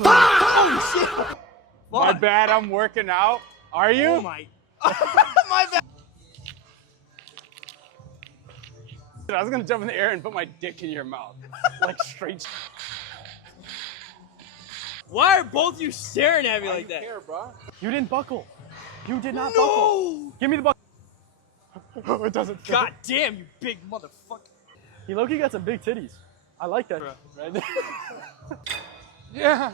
Oh shit! My bad, I'm working out. Are you? Oh my. My bad. I was gonna jump in the air and put my dick in your mouth. Like straight. Why are both you staring at me like that? Care, bro. You didn't buckle. You did not buckle. Give me the buckle. Oh, it doesn't fit. God damn, you big motherfucker. He low-key got some big titties. I like that. Right there. Yeah.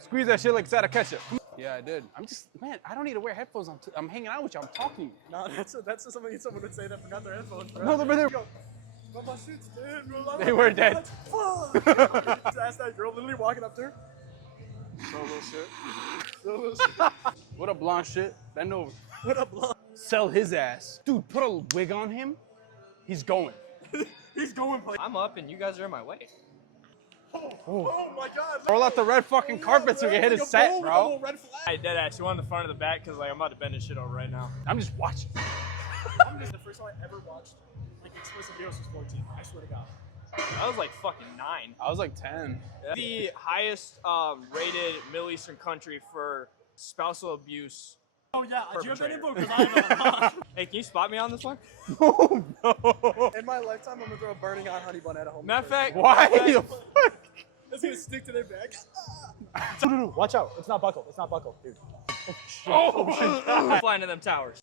Squeeze that shit like it's out of ketchup. Yeah, I did. I'm just, man, I don't need to wear headphones. I'm hanging out with you. I'm talking. No, that's something someone would say that forgot their headphones. Bro. No, they're there. But my shit's dead, bro. They were dead. Fuck. Just ask that girl literally walking up to her. Solo shit. What a blonde shit. Bend over. What up, blonde? Sell his ass. Dude, put a wig on him. He's going. He's going places. I'm up and you guys are in my way. Oh my god. Roll out the red fucking carpet so we can hit his set, bro. Hey, deadass, you want the front or the back? Because like, I'm about to bend this shit over right now. I'm just watching. The first time I ever watched like explicit videos was 14. I swear to God. I was like fucking 9. I was like 10. Yeah. The highest rated Middle Eastern country for spousal abuse. Oh yeah, do you have that Perpetrator. info? Because I know. Hey, can you spot me on this one? Oh, no. In my lifetime, I'm gonna throw a burning hot honey bun at a home. Matter of fact, Why? It's gonna stick to their back. No, watch out. It's not buckled. It's not buckled, dude. oh, flying to them towers.